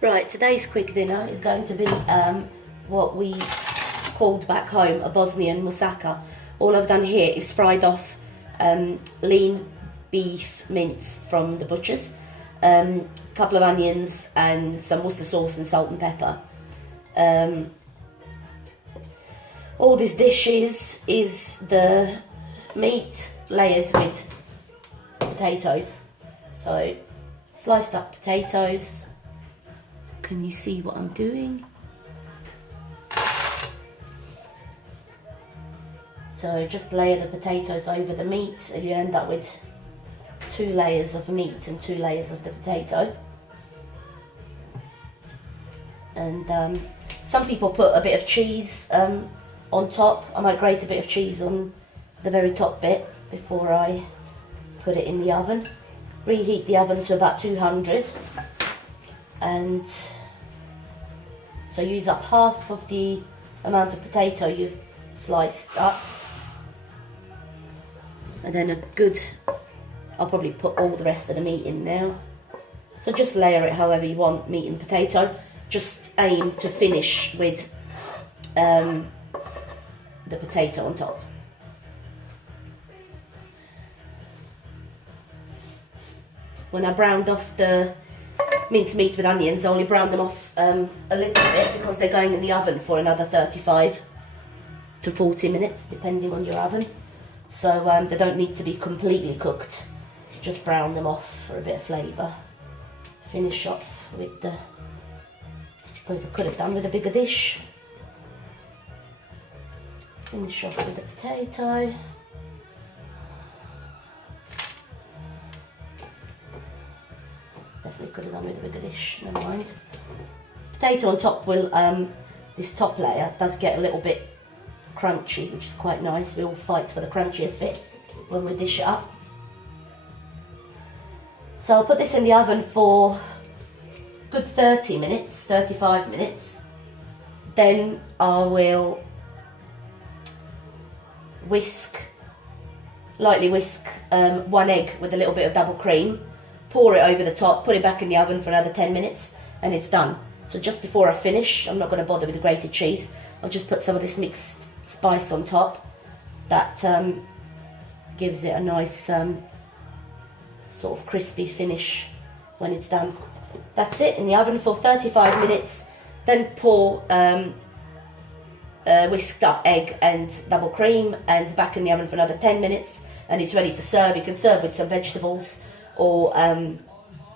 Right, today's quick dinner is going to be what we called back home a Bosnian moussaka. All I've done here is fried off lean beef mince from the butcher's, a couple of onions and some Worcester sauce and salt and pepper. All this dish is the meat layered with potatoes. So sliced up potatoes. Can you see what I'm doing? So just layer the potatoes over the meat and you end up with 2 layers of meat and 2 layers of the potato. And some people put a bit of cheese on top. I might grate a bit of cheese on the very top bit before I put it in the oven. Reheat the oven to about 200. And so use up half of the amount of potato you've sliced up. And then I'll probably put all the rest of the meat in now. So just layer it however you want, meat and potato. Just aim to finish with the potato on top. When I browned off the minced meat with onions, I only browned them off a little bit because they're going in the oven for another 35 to 40 minutes, depending on your oven. So they don't need to be completely cooked. Just brown them off for a bit of flavour. Finish off with the, I suppose I could have done with a bigger dish. Finish off with the potato. Definitely could have done with a bigger dish, never mind. Potato on top will, this top layer does get a little bit crunchy, which is quite nice. We all fight for the crunchiest bit when we dish it up. So I'll put this in the oven for a good 30 minutes, 35 minutes. Then I will lightly whisk 1 egg with a little bit of double cream. Pour it over the top, put it back in the oven for another 10 minutes and it's done. So just before I finish, I'm not going to bother with the grated cheese. I'll just put some of this mixed spice on top. That gives it a nice sort of crispy finish when it's done. That's it, in the oven for 35 minutes. Then pour whisked up egg and double cream and back in the oven for another 10 minutes and it's ready to serve. You can serve with some vegetables or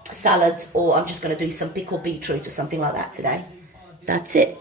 salad, or I'm just going to do some pickled beetroot or something like that today. That's it.